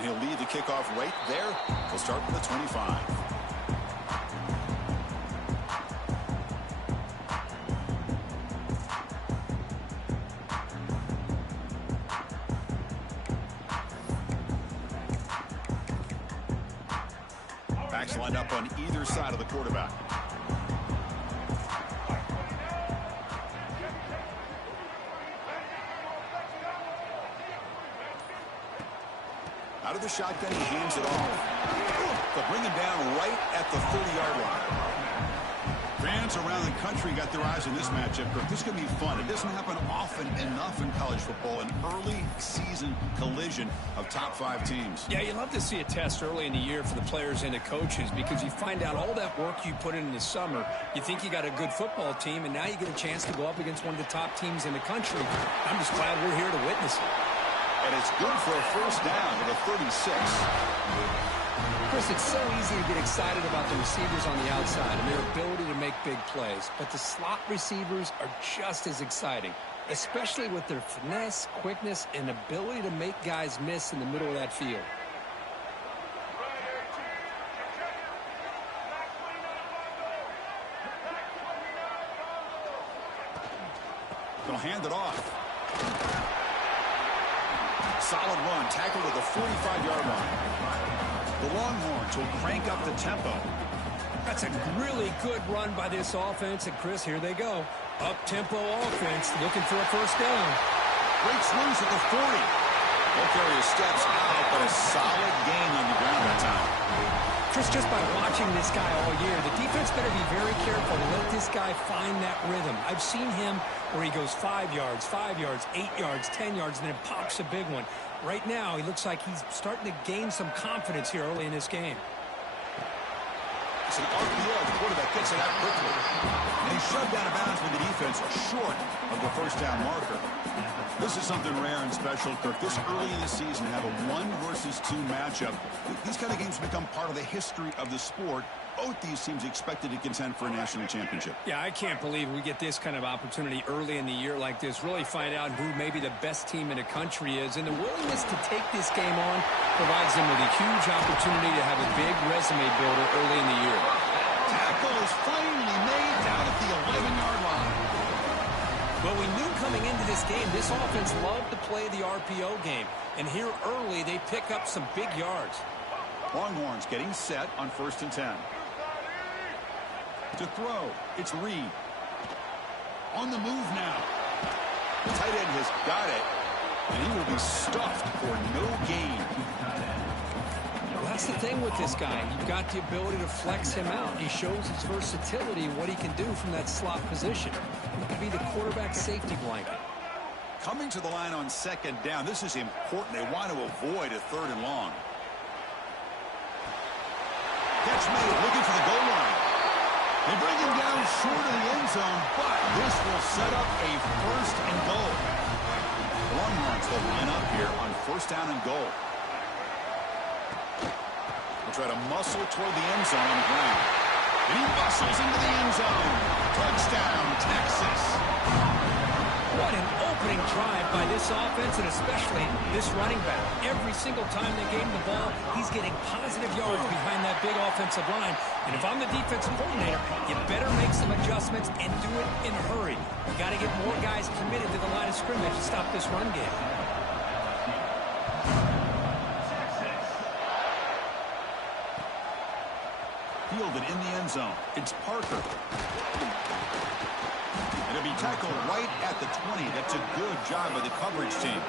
And he'll lead the kickoff right there. He'll start from the 25. Backs lined up on either side of the quarterback. Out of the shotgun, he hands it off. They'll bring him down right at the 30-yard line. Fans around the country got their eyes on this matchup. This is going to be fun. It doesn't happen often enough in college football, an early season collision of top 5 teams. Yeah, you love to see a test early in the year for the players and the coaches because you find out all that work you put in the summer. You think you got a good football team, and now you get a chance to go up against one of the top teams in the country. I'm just glad we're here to witness it. And it's good for a first down at the 36. Chris, it's so easy to get excited about the receivers on the outside and their ability to make big plays. But the slot receivers are just as exciting, especially with their finesse, quickness, and ability to make guys miss in the middle of that field. They'll hand it off. Solid run, tackled at the 45-yard line. The Longhorns will crank up the tempo. That's a really good run by this offense. And, Chris, here they go. Up-tempo offense looking for a first down. Breaks loose at the 40. They'll carry his steps out, but a solid gain on the ground that time. Chris, just by watching this guy all year, the defense better be very careful to let this guy find that rhythm. I've seen him where he goes 5 yards, 8 yards, 10 yards, and then pops a big one. Right now, he looks like he's starting to gain some confidence here early in this game. It's an RPO. The quarterback gets it out quickly. And he's shoved out of bounds with the defense short of the first down marker. This is something rare and special, Kirk. This early in the season, have a 1 versus 2 matchup. These kind of games become part of the history of the sport. Both these teams expected to contend for a national championship. Yeah, I can't believe we get this kind of opportunity early in the year like this. Really find out who maybe the best team in the country is. And the willingness to take this game on provides them with a huge opportunity to have a big resume builder early in the year. Tackle is finally made down at the 11-yard line. Well, we knew coming into this game, this offense loved to play the RPO game. And here early, they pick up some big yards. Longhorns getting set on 1st and 10. To throw, it's Reed. On the move now. The tight end has got it, and he will be stuffed for no gain. Well, that's the thing with this guy. You've got the ability to flex him out. He shows his versatility and what he can do from that slot position. He could be the quarterback safety blanket. Coming to the line on 2nd down, this is important. They want to avoid a 3rd and long. Catch made, looking for the goal line. They bring him down short of the end zone, but this will set up a 1st and goal. The Longhorns will line up here on 1st down and goal. They'll try to muscle toward the end zone on the ground. And he muscles into the end zone. Touchdown, Texas. What an opening drive by this offense, and especially this running back. Every single time they gave him the ball, he's getting positive yards behind that big offensive line. And if I'm the defensive coordinator, you better make some adjustments and do it in a hurry. You got to get more guys committed to the line of scrimmage to stop this run game. Fielded in the end zone. It's Parker. It'll be tackled right at the 20. That's a good job by the coverage team.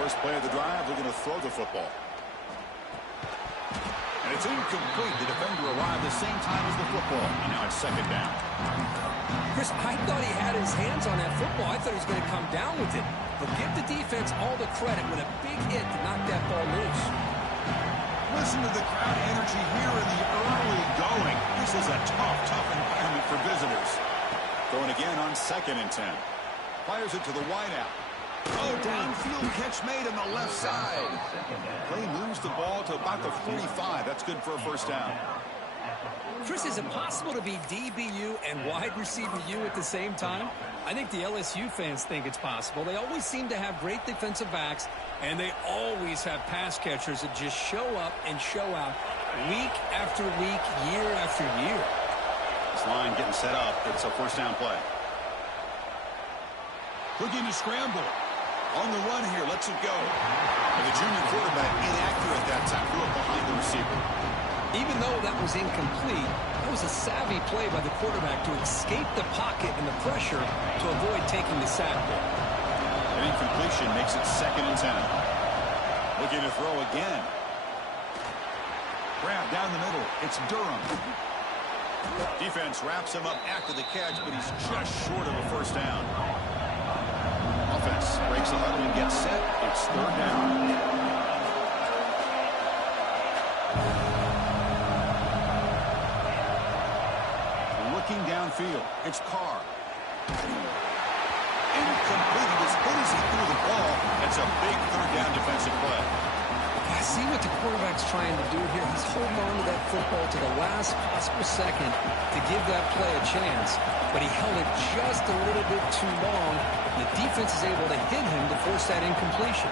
First play of the drive, we're going to throw the football. And it's incomplete. The defender arrived the same time as the football. And now it's 2nd down. Chris, I thought he had his hands on that football. I thought he was going to come down with it. But give the defense all the credit with a big hit to knock that ball loose. Listen to the crowd energy here in the early going. This is a tough environment for visitors. Throwing again on 2nd and 10. Fires it to the wideout. Oh, downfield catch made on the left side. Play moves the ball to about the 45. That's good for a first down. Chris, is it possible to be DBU and wide receiver U at the same time? I think the LSU fans think it's possible. They always seem to have great defensive backs, and they always have pass catchers that just show up and show out week after week, year after year. This line getting set up. It's a first down play. Looking to scramble. On the run here, lets it go. And the junior quarterback inaccurate that time, threw it behind the receiver. Even though that was incomplete, that was a savvy play by the quarterback to escape the pocket and the pressure to avoid taking the sack there. An incompletion makes it 2nd and 10. Looking to throw again. Grab down the middle. It's Durham. Defense wraps him up after the catch, but he's just short of a first down. Offense breaks the huddle and gets set. It's 3rd down. Looking downfield. It's Carr. Incomplete. As good as he threw the ball, it's a big 3rd down defensive play. I see what the quarterback's trying to do here. He's holding on to that football to the last possible second to give that play a chance, but he held it just a little bit too long. The defense is able to hit him to force that incompletion.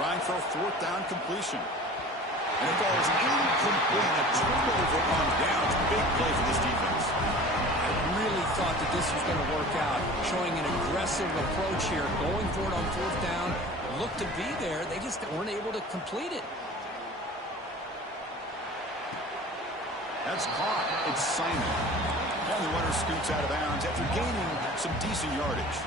Trying for a 4th down completion. And it falls incomplete. A turnover on downs. Big play for this defense. I really thought that this was going to work out, showing an aggressive approach here, going for it on 4th down. Looked to be there. They just weren't able to complete it. That's caught. It's Simon. And the runner scoots out of bounds after gaining some decent yardage.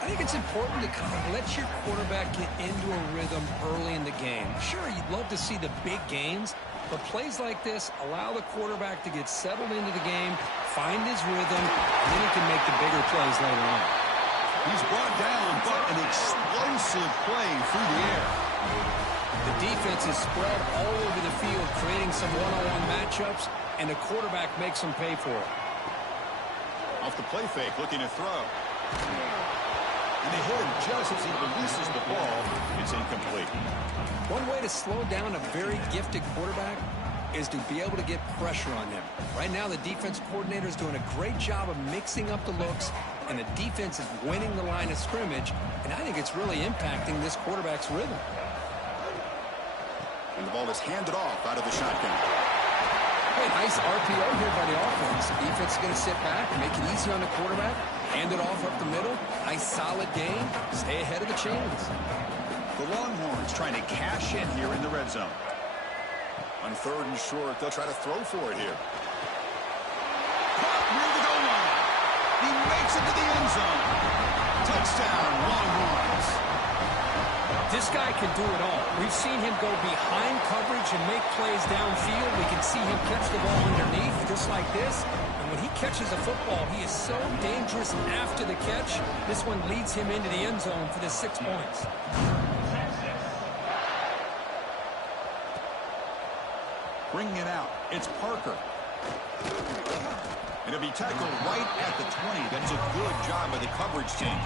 I think it's important to kind of let your quarterback get into a rhythm early in the game. Sure, you'd love to see the big gains, but plays like this allow the quarterback to get settled into the game, find his rhythm, and then he can make the bigger plays later on. He's brought down, but an explosive play through the air. The defense is spread all over the field, creating some one-on-one matchups, and the quarterback makes them pay for it. Off the play fake, looking to throw. And they hit him just as he releases the ball. It's incomplete. One way to slow down a very gifted quarterback is to be able to get pressure on them. Right now, the defense coordinator is doing a great job of mixing up the looks, and the defense is winning the line of scrimmage, and I think it's really impacting this quarterback's rhythm. And the ball is handed off out of the shotgun. Hey, nice RPO here by the offense. The defense is going to sit back, make it easy on the quarterback, hand it off up the middle. Nice solid game. Stay ahead of the chains. The Longhorns trying to cash in here in the red zone. On 3rd and short, they'll try to throw for it here. Caught near the goal line. He makes it to the end zone. Touchdown, Longhorns. This guy can do it all. We've seen him go behind coverage and make plays downfield. We can see him catch the ball underneath just like this. And when he catches a football, he is so dangerous after the catch. This one leads him into the end zone for the 6 points. Bringing it out. It's Parker. And it'll be tackled right at the 20. That's a good job by the coverage team.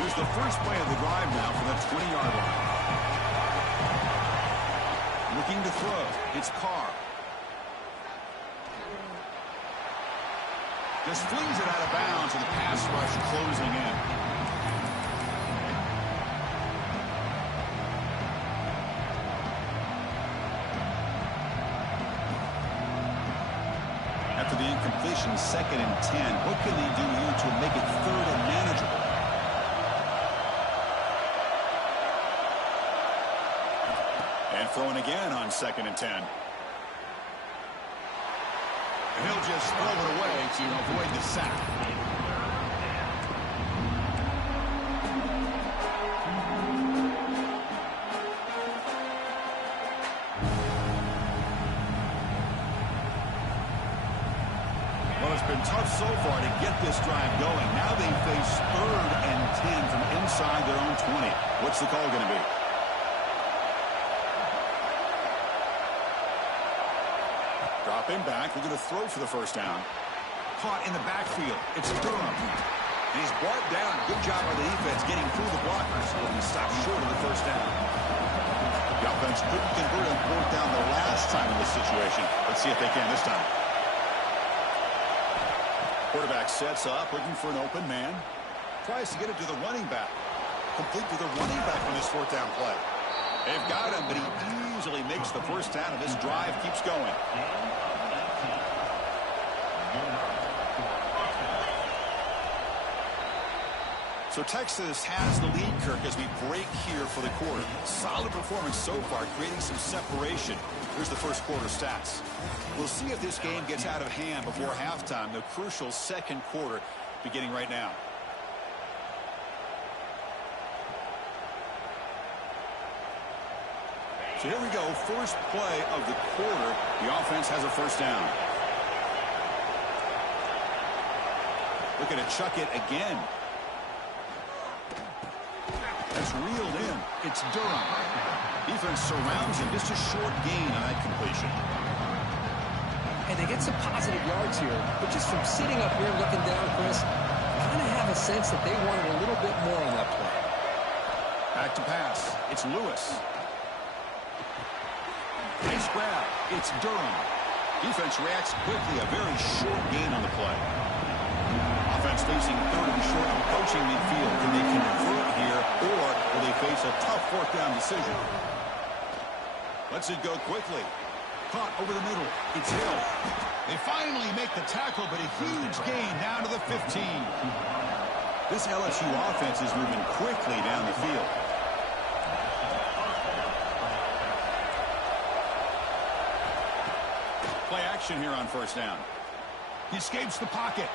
Here's the first play of the drive now from the 20-yard line. Looking to throw. It's Carr. Just flings it out of bounds, and the pass rush closing in. After the incompletion, 2nd and 10. What can they do here to make it 3rd and manageable? And throwing again on 2nd and 10. And he'll just throw it away to avoid the sack. Well, it's been tough so far to get this drive going. Now they face 3rd and 10 from inside their own 20. What's the call going to be? drop him back. They're going to throw for the first down. Caught in the backfield. It's Durham. And he's brought down. Good job by the defense getting through the blockers. But he stopped short of the first down. The offense couldn't convert on fourth down the last time in this situation. Let's see if they can this time. Quarterback sets up, looking for an open man. Tries to get it to the running back. Complete to the running back on this fourth down play. They've got him, but he easily makes the first down, and this drive keeps going. So Texas has the lead, Kirk, as we break here for the quarter. Solid performance so far, creating some separation. Here's the first quarter stats. We'll see if this game gets out of hand before halftime. The crucial second quarter beginning right now. So here we go, first play of the quarter. The offense has a first down. Looking to chuck it again. That's reeled in. It's Durham. Defense surrounds him. Just a short gain on that completion. And they get some positive yards here, but just from sitting up here looking down, Chris, I kind of have a sense that they wanted a little bit more on that play. Back to pass. It's Lewis. Nice grab. It's Durham. Defense reacts quickly. A very short gain on the play. Offense facing third and short, approaching midfield. Can they convert here, or will they face a tough fourth down decision? Lets it go quickly. Caught over the middle. It's Hill. They finally make the tackle, but a huge gain down to the 15. This LSU offense is moving quickly down the field. Play action here on first down. He escapes the pocket.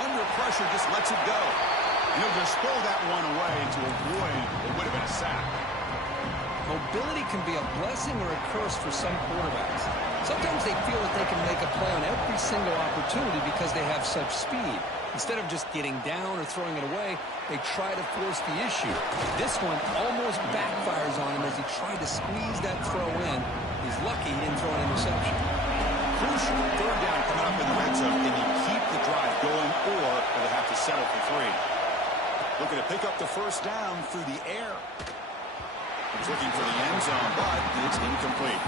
Under pressure, just lets it go. And he'll just throw that one away to avoid what would have been a sack. Mobility can be a blessing or a curse for some quarterbacks. Sometimes they feel that they can make a play on every single opportunity because they have such speed. Instead of just getting down or throwing it away, they try to force the issue. This one almost backfires on him as he tried to squeeze that throw in. He's lucky he didn't throw an interception. Crucial third down coming up in the red zone. Can you keep the drive going, or will they have to settle for 3? Looking to pick up the first down through the air. He's looking for the end zone, but it's incomplete.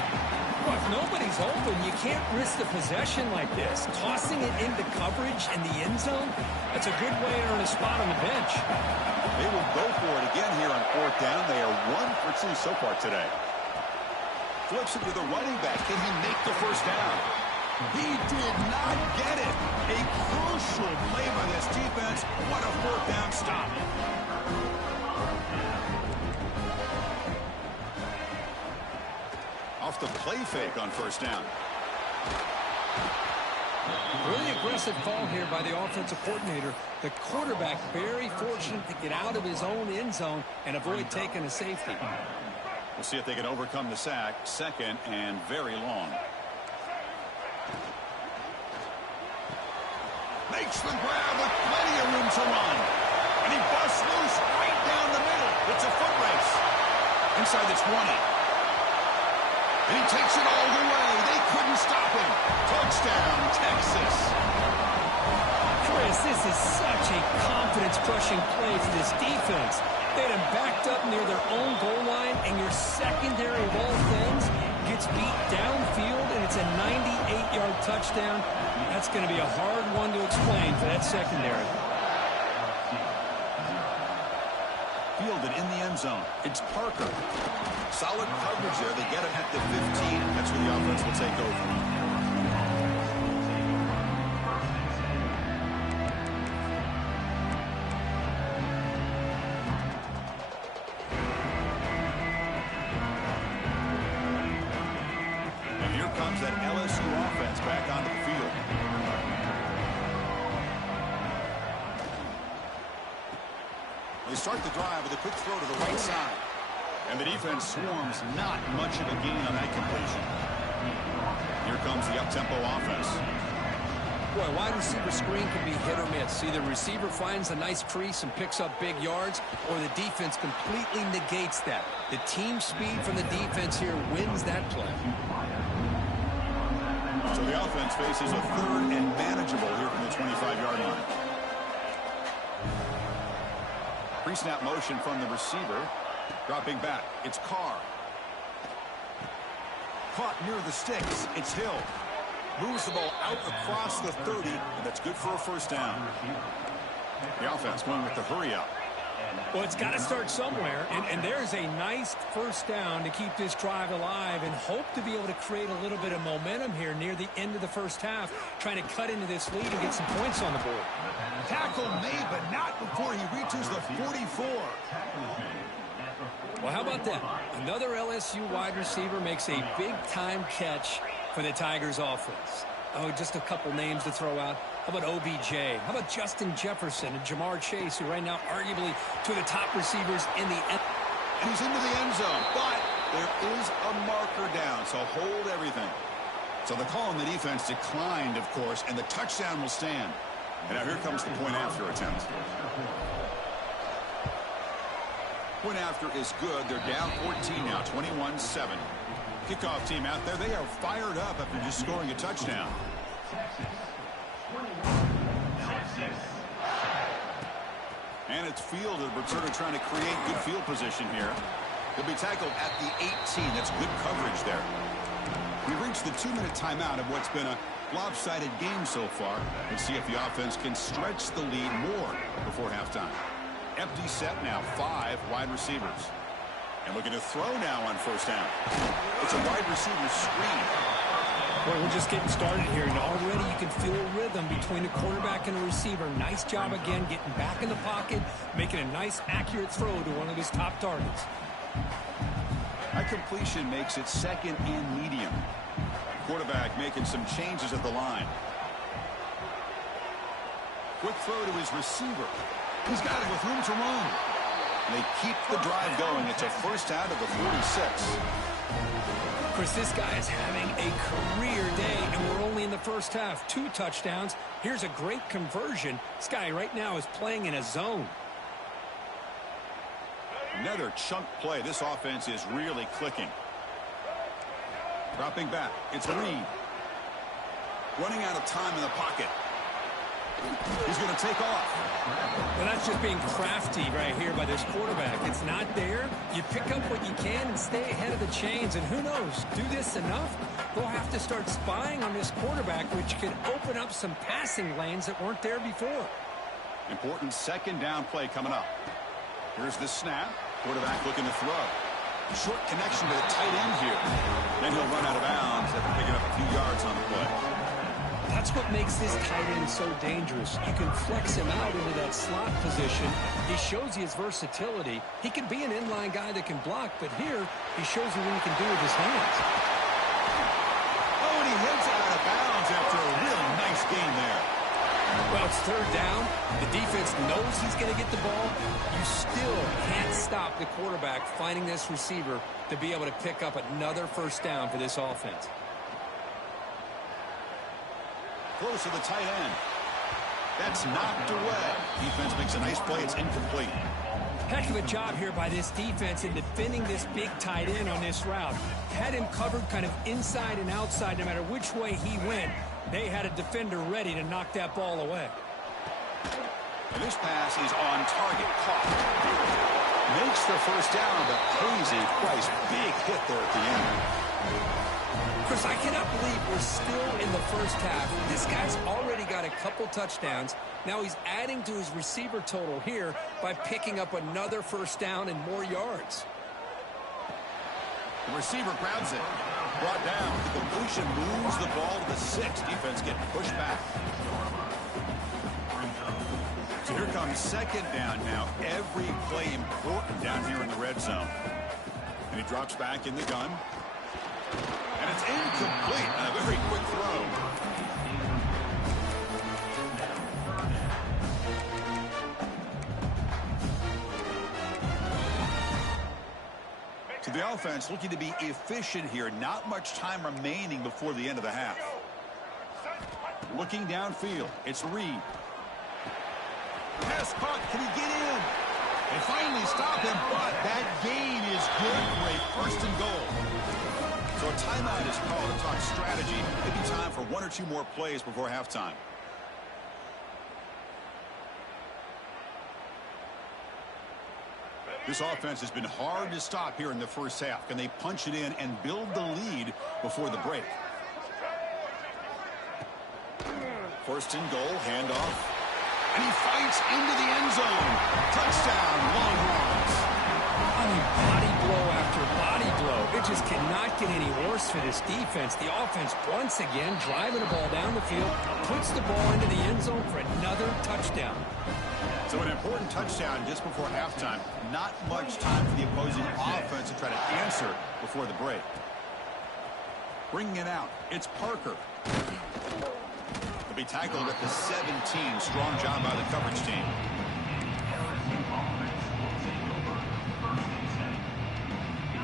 Well, if nobody's open, you can't risk the possession like this. Tossing it into coverage in the end zone, that's a good way to earn a spot on the bench. They will go for it again here on fourth down. They are 1 for 2 so far today. Flips it to the running back. Can he make the first down? He did not get it. A crucial play by this defense. What a fourth down stop. Off the play fake on first down. Really aggressive call here by the offensive coordinator. The quarterback very fortunate to get out of his own end zone and avoid taking a safety. We'll see if they can overcome the sack. Second and very long. Makes the grab with plenty of room to run. And he busts loose right down the middle. It's a foot race. Inside the 20. And he takes it all the way. They couldn't stop him. Touchdown, Texas. Chris, this is such a confidence-crushing play for this defense. They had him backed up near their own goal line, and your secondary of all things gets beat downfield, and it's a 98-yard touchdown. That's going to be a hard one to explain for that secondary. Fielded in the end zone. It's Parker. Solid coverage there. They get him at the 15. That's where the offense will take over. That LSU offense back onto the field. They start the drive with a quick throw to the right side. And the defense swarms, not much of a gain on that completion. Here comes the up-tempo offense. Boy, wide receiver screen can be hit or miss. Either receiver finds a nice crease and picks up big yards, or the defense completely negates that. The team speed from the defense here wins that play. So the offense faces a third and manageable here from the 25-yard line. Pre-snap motion from the receiver. Dropping back. It's Carr. Caught near the sticks. It's Hill. Moves the ball out across the 30, and that's good for a first down. The offense going with the hurry up. Well, it's got to start somewhere, and there's a nice first down to keep this drive alive and hope to be able to create a little bit of momentum here near the end of the first half, trying to cut into this lead and get some points on the board. Tackle made, but not before he reaches the 44. Well, how about that? Another LSU wide receiver makes a big-time catch for the Tigers offense. Oh, just a couple names to throw out. How about OBJ? How about Justin Jefferson and Jamar Chase, who right now arguably two of the top receivers in the end. And he's into the end zone, but there is a marker down, so hold everything. So the call on the defense declined, of course, and the touchdown will stand. And now here comes the point after attempt. Point after is good. They're down 14 now, 21-7. Kickoff team out there. They are fired up after just scoring a touchdown. And it's fielded. Returner trying to create good field position here. He'll be tackled at the 18. That's good coverage there. We reached the 2-minute timeout of what's been a lopsided game so far. Let's see if the offense can stretch the lead more before halftime. Empty set now, 5 wide receivers. And looking to throw now on first down. It's a wide receiver screen. Well, we're just getting started here, and already you can feel a rhythm between the quarterback and the receiver. Nice job again getting back in the pocket, making a nice, accurate throw to one of his top targets. That completion makes it second and medium. Quarterback making some changes at the line. Quick throw to his receiver. He's got it with room to run. And they keep the drive going. It's a first out of the 46. Chris, this guy is having a career day, and we're only in the first half. 2 touchdowns. Here's a great conversion. This guy right now is playing in a zone. Another chunk play. This offense is really clicking. Dropping back. It's Reed. Running out of time in the pocket. He's going to take off. Well, that's just being crafty right here by this quarterback. It's not there. You pick up what you can and stay ahead of the chains. And who knows, do this enough, they'll have to start spying on this quarterback, which could open up some passing lanes that weren't there before. Important second down play coming up. Here's the snap. Quarterback looking to throw. Short connection to the tight end here. Then he'll run out of bounds after picking up a few yards on the play. That's what makes this tight end so dangerous. You can flex him out into that slot position. He shows you his versatility. He can be an inline guy that can block, but here he shows you what he can do with his hands. Oh, and he heads out of bounds after a really nice game there. Well, it's third down. The defense knows he's going to get the ball. You still can't stop the quarterback finding this receiver to be able to pick up another first down for this offense. Close to the tight end. That's knocked away. Defense makes a nice play. It's incomplete. Heck of a job here by this defense in defending this big tight end on this route. Had him covered kind of inside and outside no matter which way he went. They had a defender ready to knock that ball away. And this pass is on target. Caught. Makes the first down, but pays a price. Big hit there at the end. Chris, I cannot believe we're still in the first half. This guy's already got a couple touchdowns. Now he's adding to his receiver total here by picking up another first down and more yards. The receiver grabs it. Brought down. The completion moves the ball to the 6. Defense getting pushed back. So here comes second down now. Every play important down here in the red zone. And he drops back in the gun. And it's incomplete on a very quick throw. So the offense looking to be efficient here. Not much time remaining before the end of the half. Looking downfield. It's Reed. Pass caught. Can he get in? They finally stop him, but that gain is good for a first and goal. So a timeout is called to talk strategy. Maybe time for one or two more plays before halftime. This offense has been hard to stop here in the first half. Can they punch it in and build the lead before the break? First and goal, handoff. And he fights into the end zone. Touchdown, Longhorns. I mean, body blow after body blow. It just cannot get any worse for this defense. The offense, once again, driving the ball down the field, puts the ball into the end zone for another touchdown. So an important touchdown just before halftime. Not much time for the opposing offense to try to answer before the break. Bringing it out, it's Parker. He'll be tackled at the 17. Strong job by the coverage team.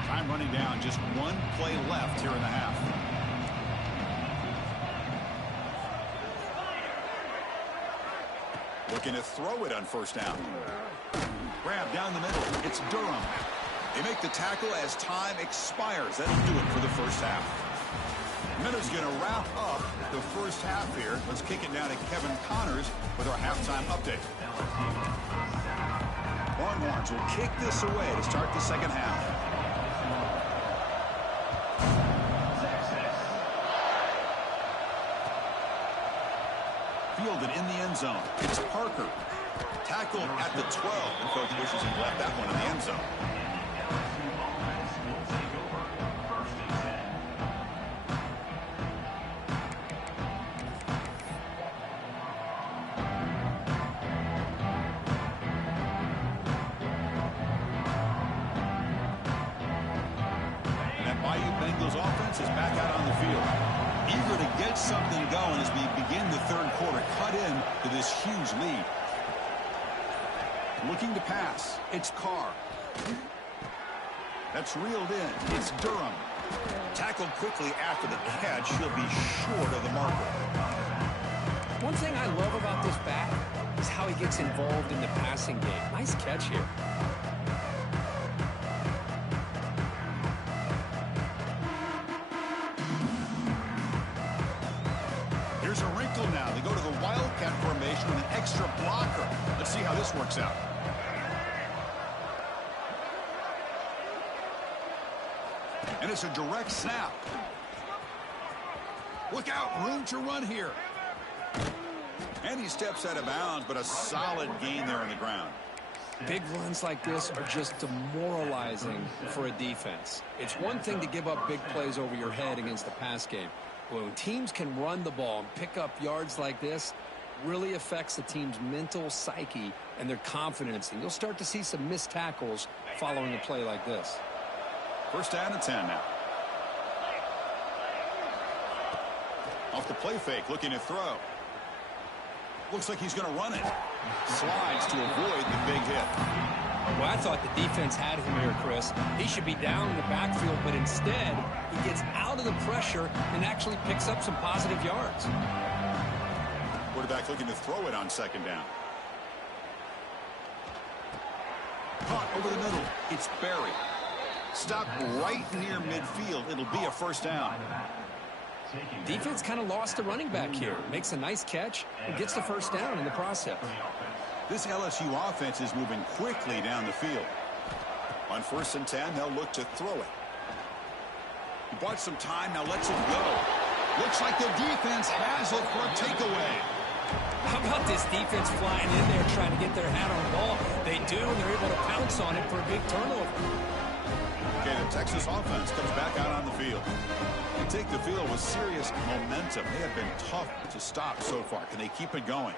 Time running down, just one play left here in the half. Looking to throw it on first down. Grab down the middle. It's Durham. They make the tackle as time expires. That'll do it for the first half. Minnows going to wrap up the first half here. Let's kick it down to Kevin Connors with our halftime update. Longhorns will kick this away to start the second half. Fielded in the end zone. It's Parker. Tackled at the 12. And coach wishes he left that one in the end zone. And that Bayou Bengals offense is back out on the field. Eager to get something going as we begin the third quarter. Cut in to this huge lead. Looking to pass. It's Carr. That's reeled in. It's Durham. Tackled quickly after the catch. He'll be short of the marker. One thing I love about this back is how he gets involved in the passing game. Nice catch here. Here's a wrinkle now. They go to the Wildcat formation with an extra blocker. Let's see how this works out. And it's a direct snap. Look out, room to run here. And he steps out of bounds, but a solid gain there on the ground. Big runs like this are just demoralizing for a defense. It's one thing to give up big plays over your head against the pass game. When teams can run the ball and pick up yards like this, really affects the team's mental psyche and their confidence. And you'll start to see some missed tackles following a play like this. First down and 10 now. Off the play fake, looking to throw. Looks like he's going to run it. Slides to avoid the big hit. Well, I thought the defense had him here, Chris. He should be down in the backfield, but instead, he gets out of the pressure and actually picks up some positive yards. Quarterback looking to throw it on second down. Caught over the middle. It's Barry. Stopped right near midfield. It'll be a first down. Defense kind of lost the running back here. Makes a nice catch and gets the first down in the process. This LSU offense is moving quickly down the field. On first and 10, they'll look to throw it. He bought some time, now lets it go. Looks like the defense has it for a takeaway. How about this defense flying in there trying to get their hat on the ball? They do, and they're able to pounce on it for a big turnover. Okay, the Texas offense comes back out on the field. They take the field with serious momentum. They have been tough to stop so far. Can they keep it going?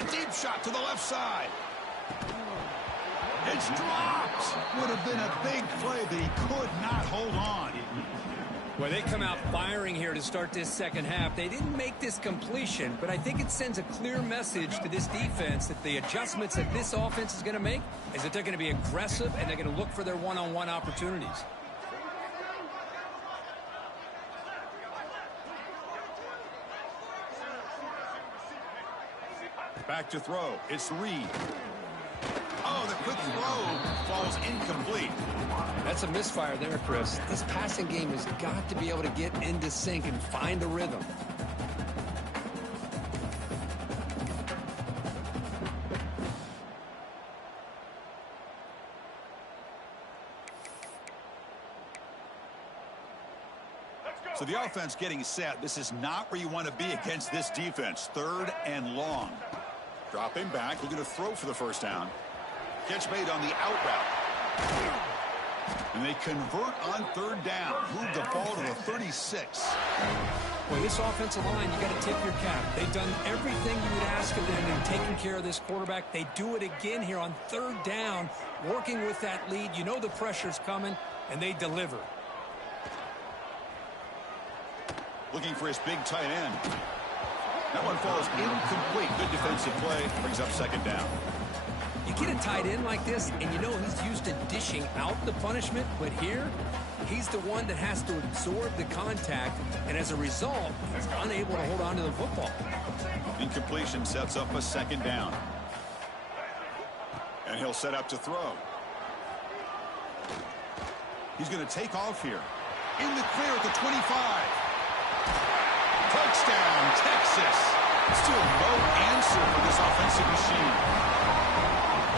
A deep shot to the left side. It's dropped. Would have been a big play, but he could not hold on. Well, they come out firing here to start this second half. They didn't make this completion, but I think it sends a clear message to this defense that the adjustments that this offense is going to make is that they're going to be aggressive and they're going to look for their one-on-one opportunities. Back to throw. It's Reed. Oh, the quick throw falls incomplete. That's That's a misfire there, Chris. This passing game has got to be able to get into sync and find a rhythm. So the offense getting set. This is not where you want to be against this defense. 3rd and long. Dropping back, looking to throw for the first down. Catch made on the out route. And they convert on 3rd down. Move the ball to the 36. Boy, this offensive line, you got to tip your cap. They've done everything you would ask of them in taking care of this quarterback. They do it again here on 3rd down, working with that lead. You know the pressure's coming, and they deliver. Looking for his big tight end. That one falls incomplete. Good defensive play. Brings up 2nd down. You get a tight end like this, and you know he's used to dishing out the punishment, but here, he's the one that has to absorb the contact, and as a result, he's unable to hold on to the football. Incompletion sets up a 2nd down. And he'll set up to throw. He's going to take off here. In the clear at the 25. Touchdown, Texas. Still no answer for this offensive machine.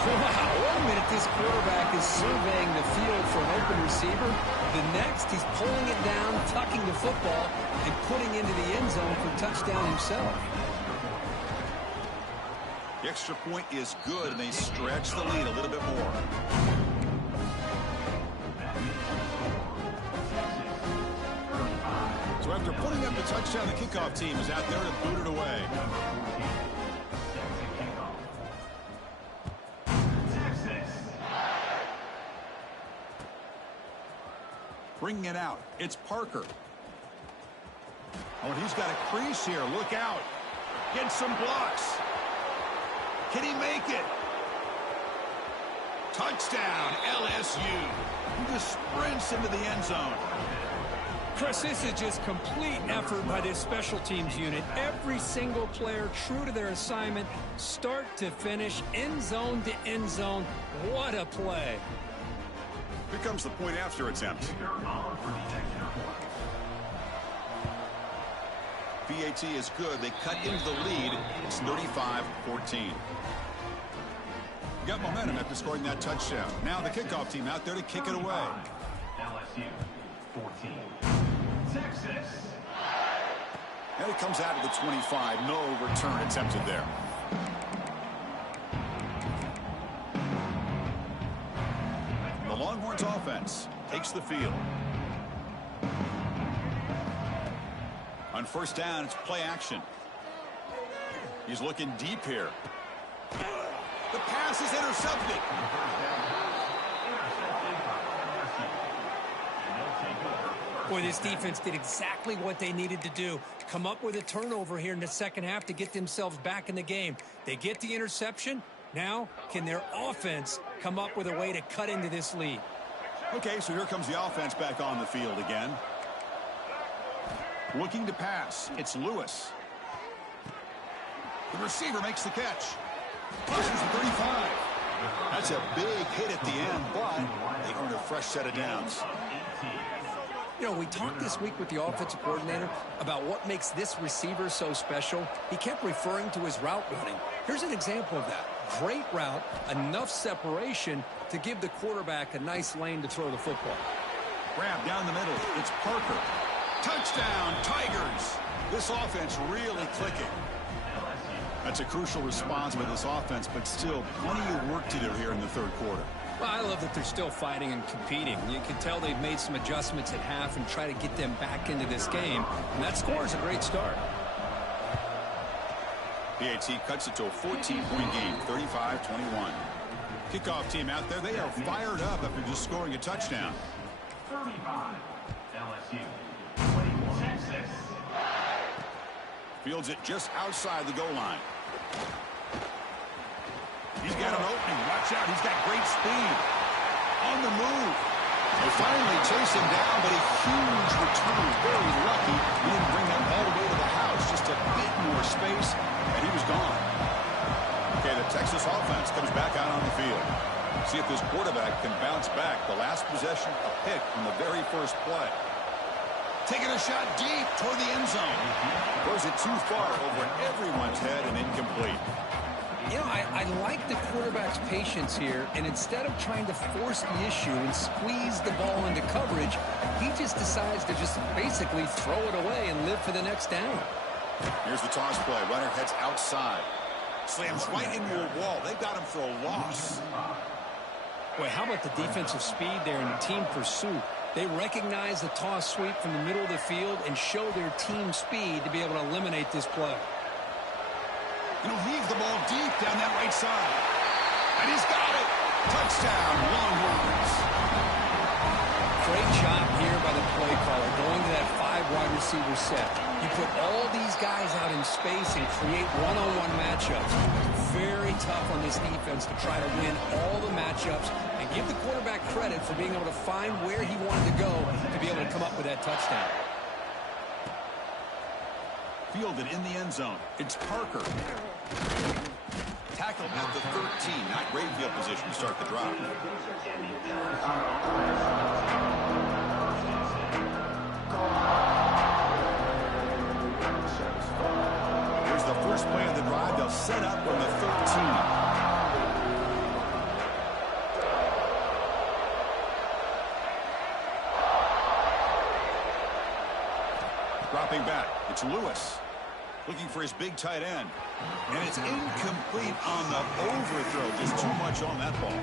Wow, 1 minute this quarterback is surveying the field for an open receiver. The next, he's pulling it down, tucking the football, and putting into the end zone for a touchdown himself. The extra point is good, and they stretch the lead a little bit more. So after putting up the touchdown, the kickoff team is out there to boot it away. Bringing it out. It's Parker. Oh, and he's got a crease here. Look out. Get some blocks. Can he make it? Touchdown, LSU. He just sprints into the end zone. Chris, this is just complete effort by this special teams unit. Every single player true to their assignment, start to finish, end zone to end zone. What a play. Here comes the point after attempt. VAT is good. They cut into the lead. It's 35-14. Got momentum after scoring that touchdown. Now the kickoff team out there to kick it away. LSU 14. Texas. And it comes out of the 25. No return attempted there. The Longhorns offense takes the field. On 1st down, it's play action. He's looking deep here. The pass is intercepted. Boy, this defense did exactly what they needed to do. Come up with a turnover here in the 2nd half to get themselves back in the game. They get the interception. Now, can their offense come up with a way to cut into this lead? Okay, so here comes the offense back on the field again. Looking to pass. It's Lewis. The receiver makes the catch. Crosses the 35. That's a big hit at the end, but they earn a fresh set of downs. You know, we talked this week with the offensive coordinator about what makes this receiver so special. He kept referring to his route running. Here's an example of that. Great route, enough separation to give the quarterback a nice lane to throw the football. Grab down the middle. It's Parker. Touchdown, Tigers. This offense really clicking. That's a crucial response by this offense, but still plenty of work to do here in the 3rd quarter. Well, I love that they're still fighting and competing. You can tell they've made some adjustments at half and try to get them back into this game. And that score is a great start. PAT cuts it to a 14-point game, 35-21. Kickoff team out there, they are fired up after just scoring a touchdown. 35. LSU 21. Texas. Fields it just outside the goal line. He's got an opening. Watch out. He's got great speed. On the move. They finally chase him down, but a huge return. Very lucky. He didn't bring that all the way to the house. Just a bit more space, and he was gone. Okay, the Texas offense comes back out on the field. See if this quarterback can bounce back. The last possession, a pick from the very first play. Taking a shot deep toward the end zone. Throws it too far over everyone's head and incomplete. You know, I like the quarterback's patience here, and instead of trying to force the issue and squeeze the ball into coverage, he just decides to just basically throw it away and live for the next down. Here's the toss play. Runner heads outside. Slams right into a wall. They got him for a loss. Boy, how about the defensive speed there and the team pursuit? They recognize the toss sweep from the middle of the field and show their team speed to be able to eliminate this play. He'll leave the ball deep down that right side. And he's got it. Touchdown, Longhorns. Great job here by the play caller going to that 5 wide receiver set. You put all these guys out in space and create one-on-one matchups. Very tough on this defense to try to win all the matchups and give the quarterback credit for being able to find where he wanted to go to be able to come up with that touchdown. Fielded in the end zone. It's Parker. Tackled at the 13. Not great field position to start the drive. Here's the first play of the drive. They'll set up from the 13. Dropping back. It's Lewis. Looking for his big tight end. And it's incomplete on the overthrow. Just too much on that ball.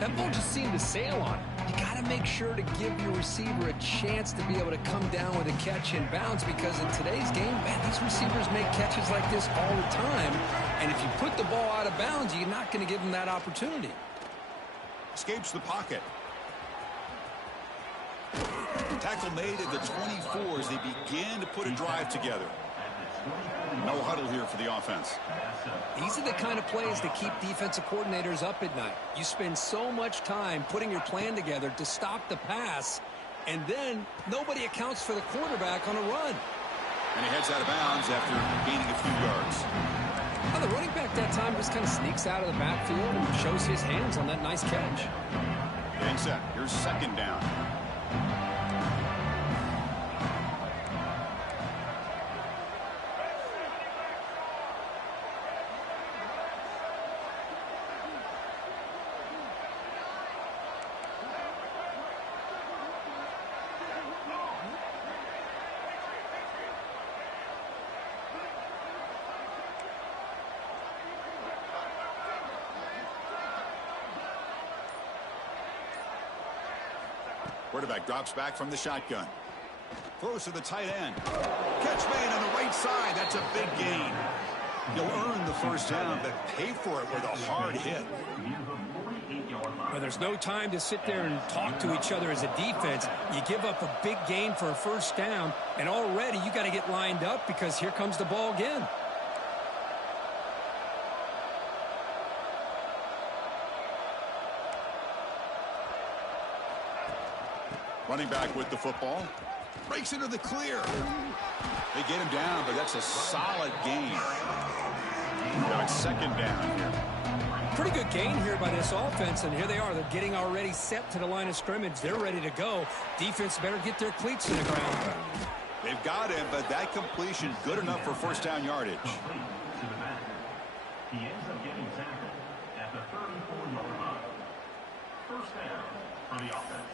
That ball just seemed to sail on it. You got to make sure to give your receiver a chance to be able to come down with a catch and bounce, because in today's game, man, these receivers make catches like this all the time. And if you put the ball out of bounds, you're not going to give them that opportunity. Escapes the pocket. Tackle made at the 24 as they began to put a drive together. No huddle here for the offense. These are the kind of plays that keep defensive coordinators up at night. You spend so much time putting your plan together to stop the pass, and then nobody accounts for the quarterback on a run. And he heads out of bounds after gaining a few yards. Now, the running back that time just kind of sneaks out of the backfield and shows his hands on that nice catch. Getting set. Here's second down. Quarterback drops back from the shotgun. Throws to the tight end. Catch made on the right side. That's a big gain. He'll earn the first down, but pay for it with a hard hit. Well, there's no time to sit there and talk to each other as a defense. You give up a big gain for a first down, and already you got to get lined up because here comes the ball again. Running back with the football. Breaks into the clear. They get him down, but that's a solid gain. Now it's second down here. Pretty good gain here by this offense, and here they are. They're getting already set to the line of scrimmage. They're ready to go. Defense better get their cleats in the ground. They've got him, but that completion good enough for first down yardage. He ends up getting tackled at the 34-yard line. First down for the offense.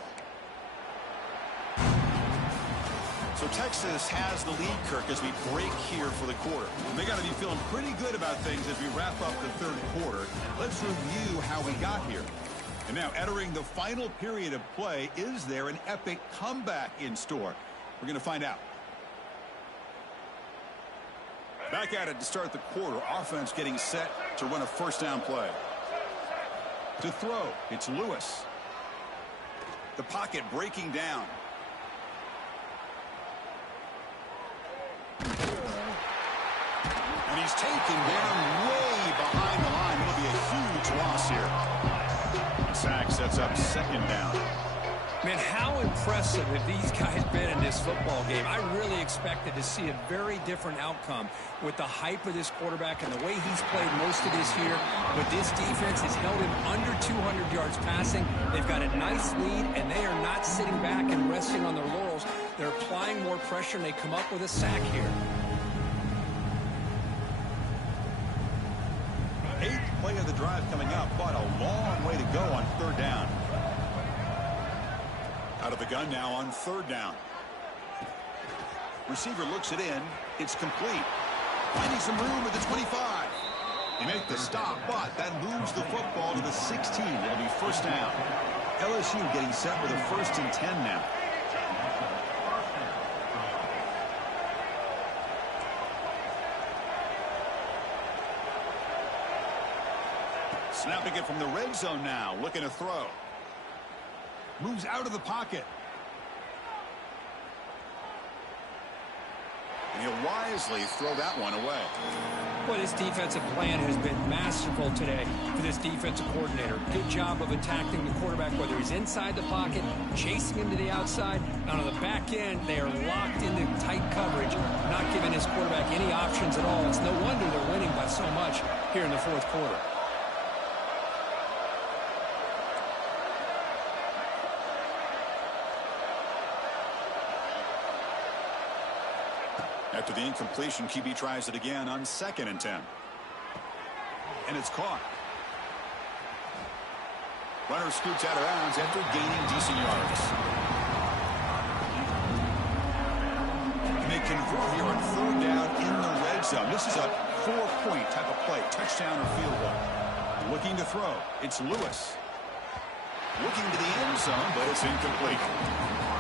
So Texas has the lead, Kirk, as we break here for the quarter. And they got to be feeling pretty good about things as we wrap up the third quarter. Let's review how we got here. And now, entering the final period of play, is there an epic comeback in store? We're going to find out. Back at it to start the quarter. Offense getting set to run a first down play. To throw, it's Lewis. The pocket breaking down. And he's taken down way behind the line. It'll be a huge loss here. And sack sets up second down. Man, how impressive have these guys been in this football game? I really expected to see a very different outcome with the hype of this quarterback and the way he's played most of this year. But this defense has held him under 200 yards passing. They've got a nice lead, and they are not sitting back and resting on their laurels. They're applying more pressure, and they come up with a sack here. 8th play of the drive coming up, but a long way to go on 3rd down. Out of the gun now on 3rd down. Receiver looks it in. It's complete. Finding some room at the 25. They make the stop, but that moves the football to the 16. It'll be 1st down. LSU getting set with a 1st and 10 now. Snapping it from the red zone now, looking to throw. Moves out of the pocket. And he'll wisely throw that one away. Well, this defensive plan has been masterful today for this defensive coordinator. Good job of attacking the quarterback, whether he's inside the pocket, chasing him to the outside. And on the back end, they are locked into tight coverage, not giving his quarterback any options at all. It's no wonder they're winning by so much here in the 4th quarter. After the incompletion, QB tries it again on 2nd and 10. And it's caught. Runner scoots out of bounds after gaining decent yards. And they convert here on 3rd down in the red zone. This is a 4-point type of play, touchdown or field goal. Looking to throw. It's Lewis. Looking to the end zone, but it's incomplete.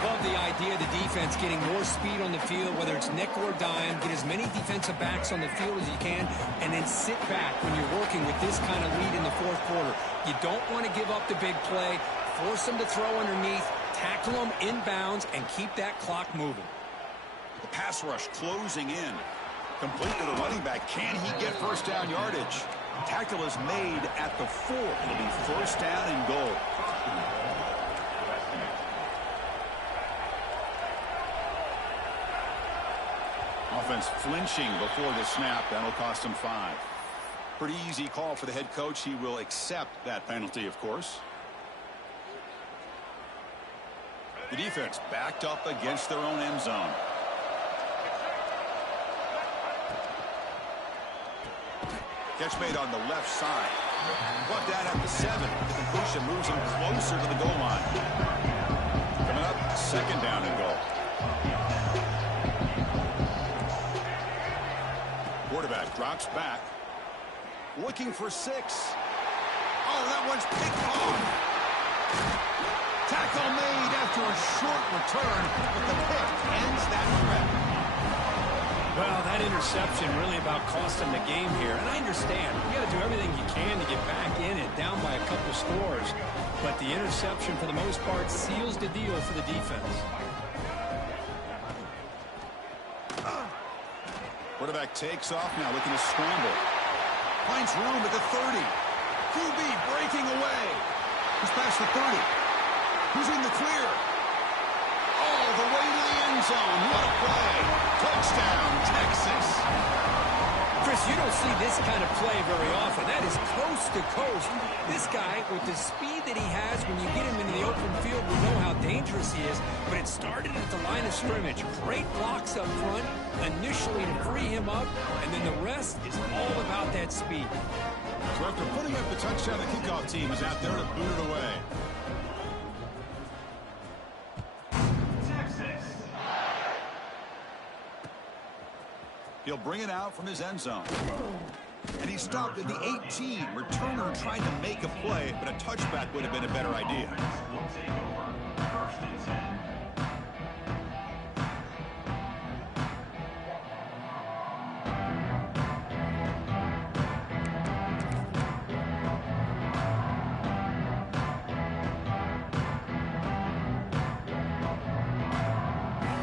Love the idea of the defense getting more speed on the field, whether it's nickel or dime. Get as many defensive backs on the field as you can, and then sit back when you're working with this kind of lead in the 4th quarter. You don't want to give up the big play. Force them to throw underneath, tackle them inbounds, and keep that clock moving. The pass rush closing in. Complete to the running back. Can he get 1st down yardage? Tackle is made at the 4. It'll be 1st down and goal. Offense flinching before the snap. That'll cost him 5. Pretty easy call for the head coach. He will accept that penalty, of course. The defense backed up against their own end zone. Catch made on the left side. Brought down at the 7. The completion moves him closer to the goal line. Coming up, 2nd down and goal. Quarterback drops back. Looking for 6. Oh, that one's picked off. Tackle made after a short return, but the pick ends that threat. Well, that interception really about costing the game here. And I understand. You got to do everything you can to get back in it, down by a couple scores. But the interception, for the most part, seals the deal for the defense. Quarterback takes off now, looking to scramble. Finds room at the 30. QB breaking away. He's past the 30. Who's in the clear? All the way to the end zone. What a play. Touchdown, Texas. Chris, you don't see this kind of play very often. That is coast to coast. This guy, with the speed that he has, when you get him into the open field, we know how dangerous he is. But it started at the line of scrimmage. Great blocks up front, initially to free him up, and then the rest is all about that speed. So after putting up the touchdown, the kickoff team is out there to boot it away. He'll bring it out from his end zone. And he stopped at the 18. Returner trying to make a play, but a touchback would have been a better idea.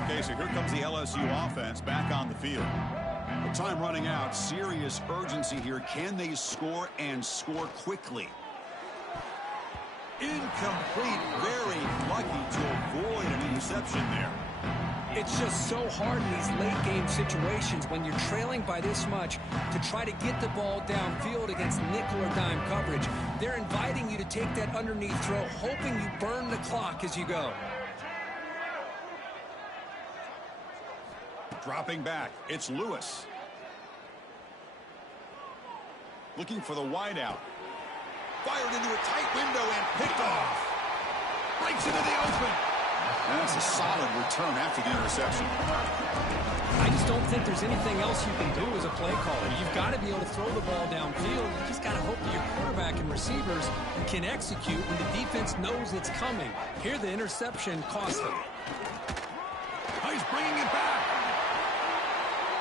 Okay, so here comes the LSU offense back on the field. Time running out. Serious urgency here. Can they score and score quickly? Incomplete. Very lucky to avoid an interception there. It's just so hard in these late game situations when you're trailing by this much to try to get the ball downfield against nickel or dime coverage. They're inviting you to take that underneath throw, hoping you burn the clock as you go. Dropping back, it's Lewis. Looking for the wideout. Fired into a tight window and picked off. Breaks into the open. And that's a solid return after the interception. I just don't think there's anything else you can do as a play caller. You've got to be able to throw the ball downfield. You just got to hope that your quarterback and receivers can execute when the defense knows it's coming. Here, the interception cost them. He's bringing it back.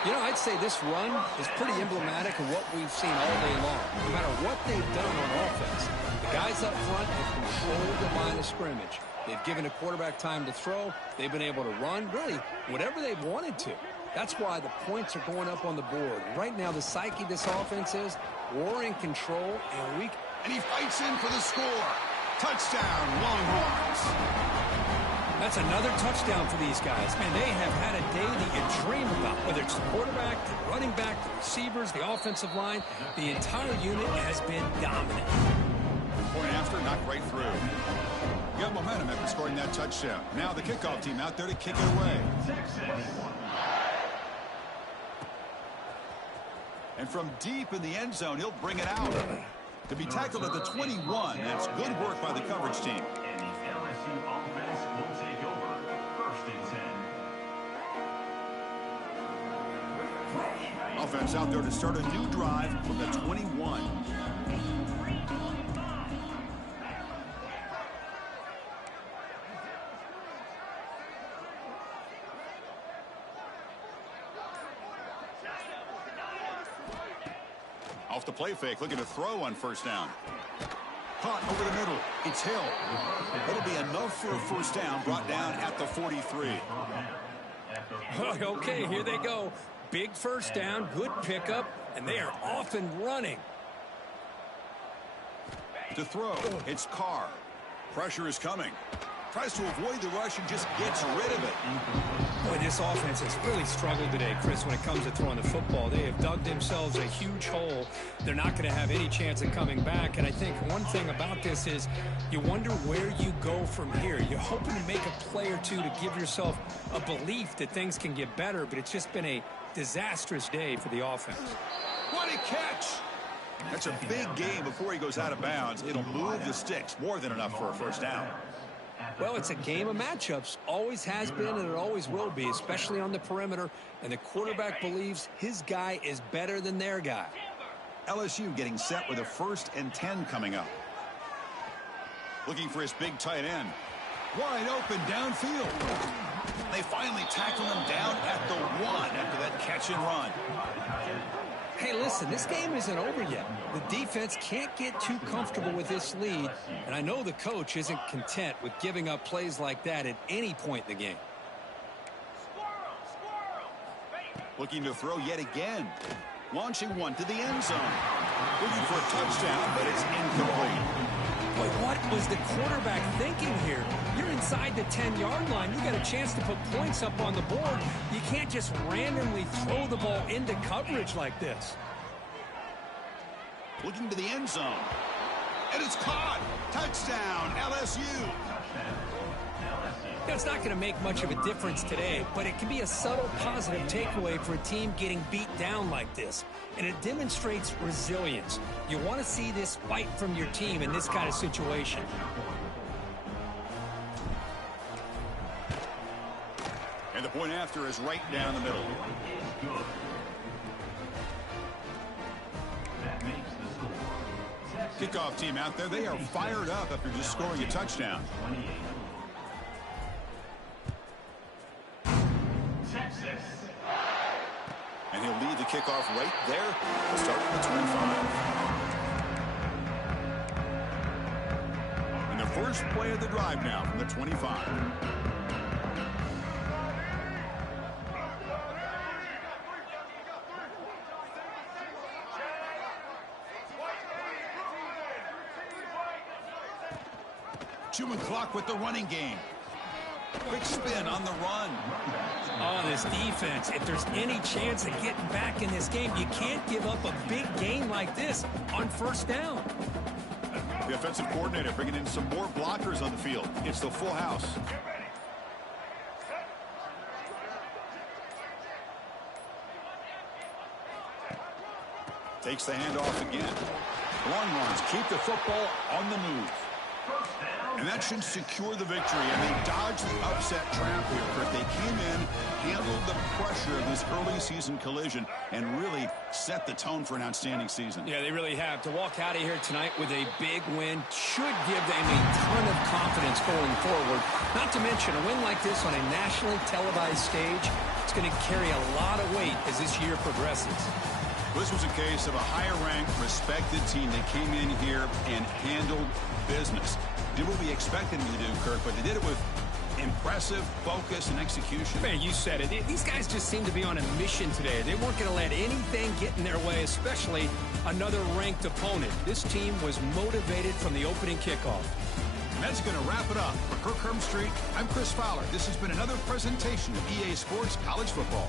You know, I'd say this run is pretty emblematic of what we've seen all day long. No matter what they've done on offense, the guys up front have controlled the line of scrimmage. They've given a quarterback time to throw. They've been able to run, really, whatever they've wanted to. That's why the points are going up on the board. Right now, the psyche of this offense is we're in control, and he fights in for the score. Touchdown, Longhorns. That's another touchdown for these guys. Man, they have had a day that you dream about, whether it's the quarterback, the running back, the receivers, the offensive line. The entire unit has been dominant. Point after, knocked right through. You got momentum after scoring that touchdown. Now the kickoff team out there to kick it away. And from deep in the end zone, he'll bring it out. To be tackled at the 21, that's good work by the coverage team. And the LSU offense will take over. 1st and 10. Offense out there to start a new drive from the 21. Off the play fake, looking to throw on 1st down. Caught over the middle. It's Hill. It'll be enough for a 1st down, brought down at the 43. Okay, here they go. Big 1st down, good pickup, and they are off and running. To throw, it's Carr. Pressure is coming. Tries to avoid the rush and just gets rid of it. Boy, this offense has really struggled today, Chris, when it comes to throwing the football. They have dug themselves a huge hole. They're not going to have any chance of coming back. And I think one thing about this is you wonder where you go from here. You're hoping to make a play or two to give yourself a belief that things can get better, but it's just been a disastrous day for the offense. What a catch! That's a big game before he goes out of bounds. It'll move the sticks, more than enough for a 1st down. Well, it's a game of matchups. Always has been, and it always will be, especially on the perimeter. And the quarterback believes his guy is better than their guy. LSU getting set with a 1st and 10 coming up. Looking for his big tight end. Wide open downfield. They finally tackle him down at the 1 after that catch and run. Hey, listen, this game isn't over yet. The defense can't get too comfortable with this lead, and I know the coach isn't content with giving up plays like that at any point in the game. Looking to throw yet again. Launching one to the end zone. Looking for a touchdown, but it's incomplete. Boy, what was the quarterback thinking here? You're inside the 10-yard line. You got a chance to put points up on the board. You can't just randomly throw the ball into coverage like this. Looking to the end zone. And it's caught. Touchdown, LSU. It's not going to make much of a difference today, but it can be a subtle positive takeaway for a team getting beat down like this. And it demonstrates resilience. You want to see this fight from your team in this kind of situation. And the point after is right down the middle. Kickoff team out there, they are fired up after just scoring a touchdown. And he'll lead the kickoff right there. We'll start at the 25. And the first play of the drive now from the 25. Chewing clock with the running game. Quick spin on the run. Oh, this defense, if there's any chance of getting back in this game, you can't give up a big gain like this on first down. The offensive coordinator bringing in some more blockers on the field. It's the full house. Takes the handoff again. Longhorns keep the football on the move. And that should secure the victory. And they dodged the upset trap here. Kurt, they came in, handled the pressure of this early season collision, and really set the tone for an outstanding season. Yeah, they really have. To walk out of here tonight with a big win should give them a ton of confidence going forward. Not to mention a win like this on a nationally televised stage, it's going to carry a lot of weight as this year progresses. This was a case of a higher-ranked, respected team that came in here and handled business. Did what we expected them to do, Kirk, but they did it with impressive focus and execution. Man, you said it. These guys just seem to be on a mission today. They weren't going to let anything get in their way, especially another ranked opponent. This team was motivated from the opening kickoff. And that's going to wrap it up. For Kirk Hermstreet, I'm Chris Fowler. This has been another presentation of EA Sports College Football.